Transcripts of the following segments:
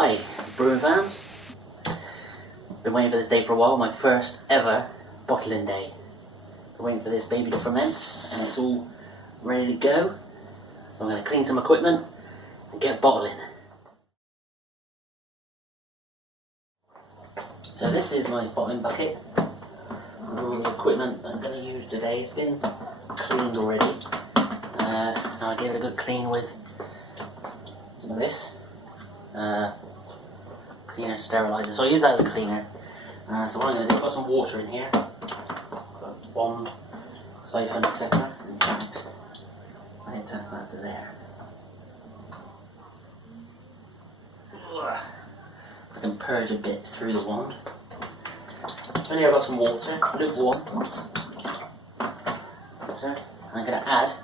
Hi, brewing fans. Been waiting for this day for a while, my first ever bottling day. Been waiting for this baby to ferment and it's all ready to go. So I'm going to clean some equipment and get bottling. So this is my bottling bucket. All the equipment I'm going to use today has been cleaned already. Now I gave it a good clean with some of this. Cleaner sterilizer, so I use that as a cleaner. So what I'm going to do, I've got some water in here, got a wand, siphon, etc. In fact, I can tap that to there. I can purge a bit through the wand. And here I've got some water, lukewarm. So I'm going to add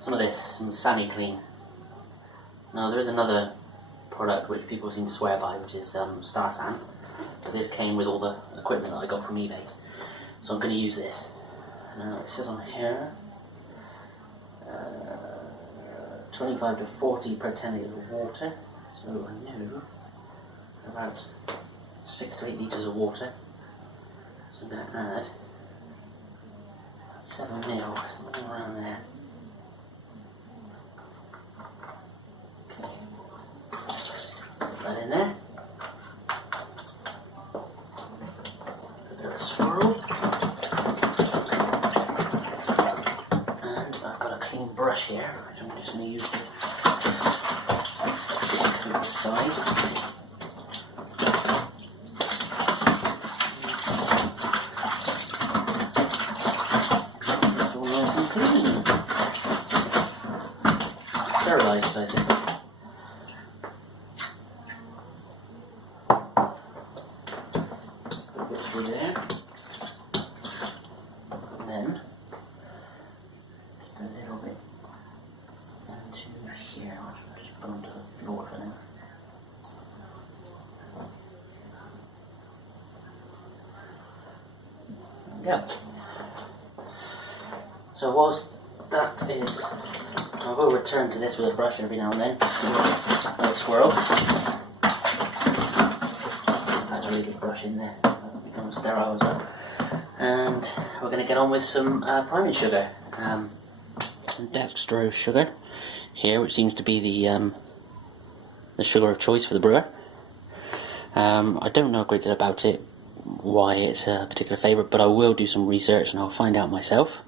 some of this, some Sani Clean. Now there is another product which people seem to swear by, which is Star San. But this came with all the equipment that I got from eBay. So I'm going to use this. Now it says on here 25 to 40 per 10 litres of water. So I knew about 6 to 8 litres of water. So I'm going to add 7 mil, something around there. Okay. Put that in there. A bit of a swirl. And I've got a clean brush here, which I'm just going to use to clean the sides. Sterilised, basically. Put this through there. And then just a little bit into here. I'll just put onto the floor for now. There we go. So whilst that is, I will return to this with a brush every now and then. Little swirl. Add a little brush in there. That'll become sterile as well. And we're going to get on with some priming sugar. Some dextrose sugar here, which seems to be the sugar of choice for the brewer. I don't know a great deal about it, why it's a particular favourite, but I will do some research and I'll find out myself.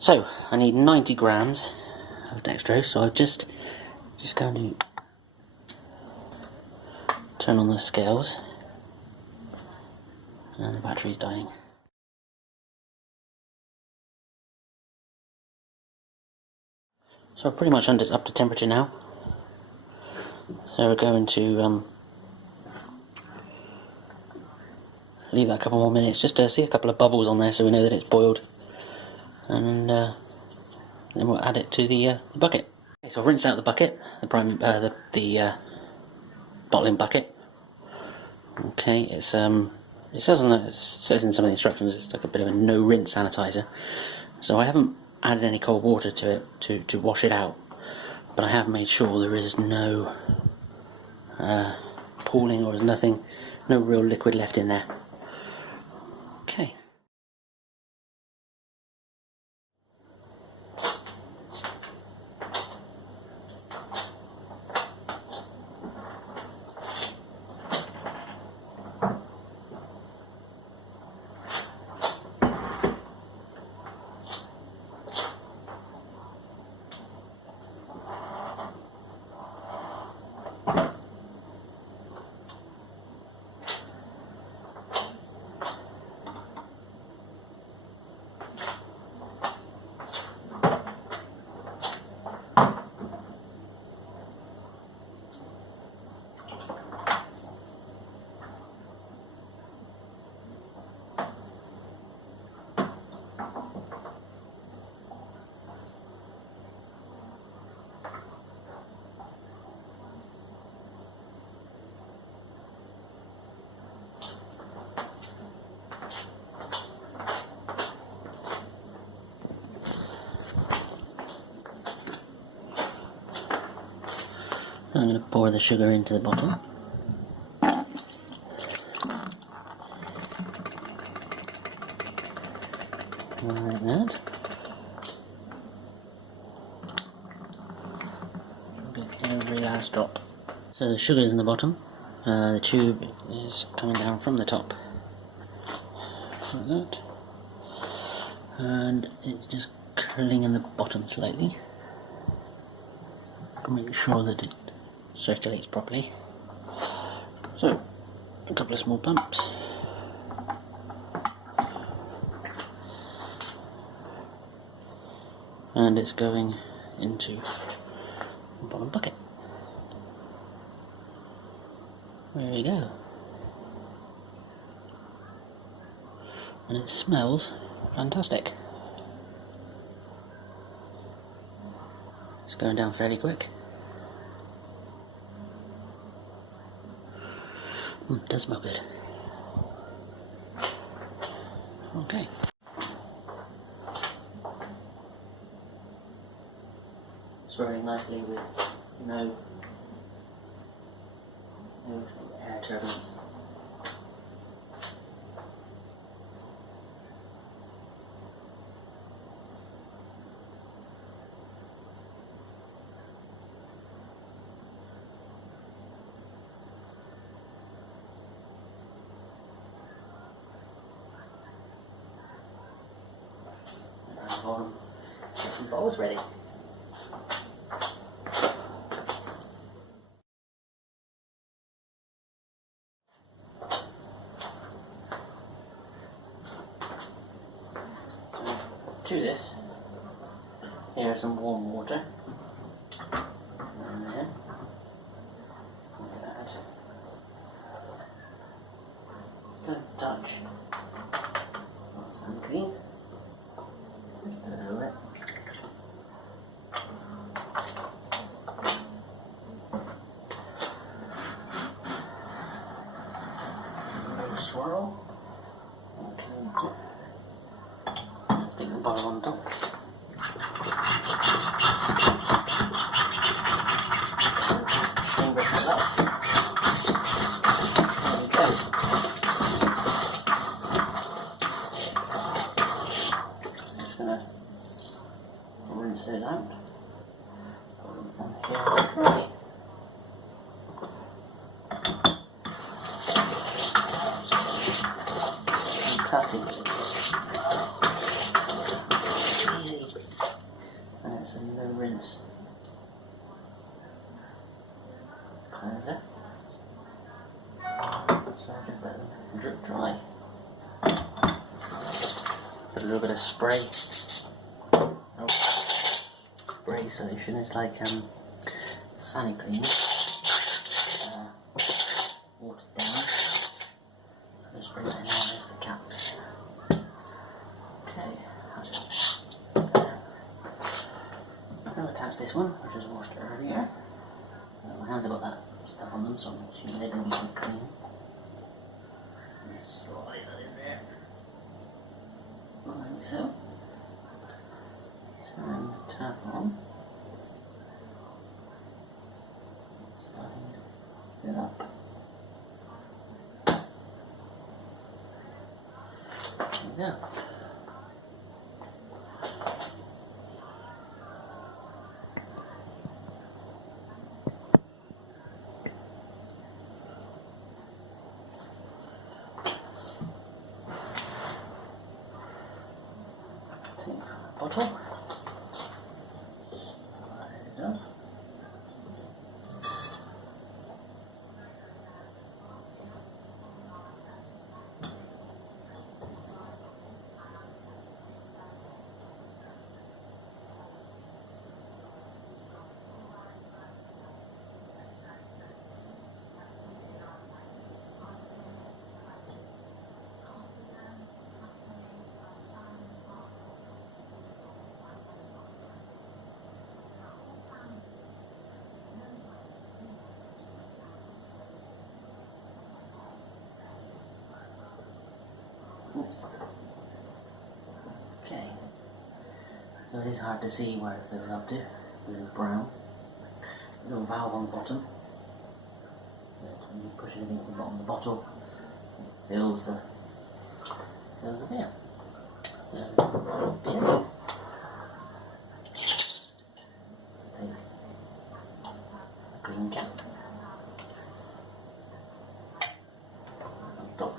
So I need 90 grams of dextrose, so I'm just going to turn on the scales, and the battery's dying. So pretty much up to temperature now. So we're going to leave that a couple more minutes just to see a couple of bubbles on there, so we know that it's boiled. And then we'll add it to the bucket. Okay, so I've rinsed out the bucket, the bottling bucket. Okay, it says in some of the instructions it's like a bit of a no rinse sanitizer. So I haven't added any cold water to it to wash it out, but I have made sure there is no pooling or nothing, no real liquid left in there. Okay. I'm going to pour the sugar into the bottom. Like that. Get every last drop. So the sugar is in the bottom. The tube is coming down from the top. Like that. And it's just curling in the bottom slightly. Make sure that it circulates properly. So, a couple of small pumps. And it's going into the bottom bucket. There we go. And it smells fantastic. It's going down fairly quick. It does smell good. Okay. Swirling nicely with no air turbulence. Get some bowls ready. To this, here is some warm water. And there. Look at that. Don't touch. That's unclean. Just put a little bit. Swirl. Okay. Stick the bottle on top. Steam brushes up. There we go. I'm just going to rinse it out. Put it on here to dry. Fantastic. Easy. And it's a no rinse. Cleanser. So I just let them drip dry. Put a little bit of spray. Spray solution is like Sunny Clean. Watered down. Just spray that in there as the caps. Okay, I'll attach this one, which was washed earlier. My hands have got that stuff on them, so I'm assuming they're going to be clean. Just slide that in there. Like so. Turn the tap on. Starting to fill up. There we go. Take a bottle. Slide it up. Okay, so it is hard to see where it fills up to, because it's brown. little valve on the bottom. When you push it against the bottom of the bottle, it fills the beer. There's beer. Take a green cap. On top.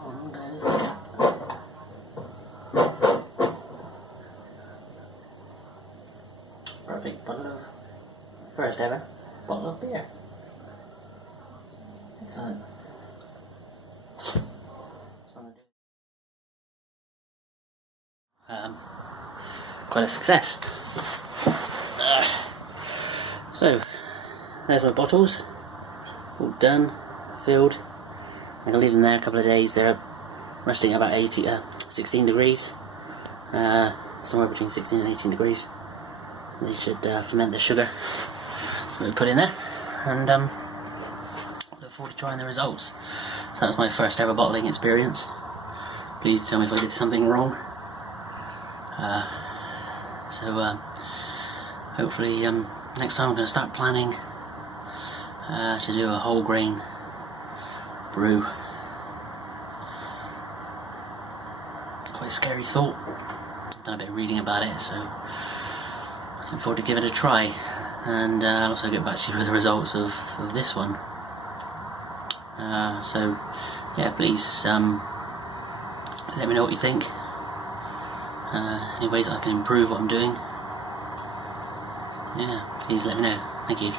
On goes the cap. Perfect bottle of, first ever bottle of beer. Excellent. Quite a success. So, there's my bottles, all done, filled. I'm going to leave them there a couple of days. They're resting at about 16 degrees, somewhere between 16 and 18 degrees. They should ferment the sugar that we put in there, and look forward to trying the results. So that was my first ever bottling experience. Please tell me if I did something wrong. Hopefully next time I'm going to start planning to do a whole grain brew. Quite a scary thought. Done a bit of reading about it, so looking forward to giving it a try, and I'll also get back to you with the results of this one. So yeah, please let me know what you think. Any ways I can improve what I'm doing. Yeah, please let me know. Thank you.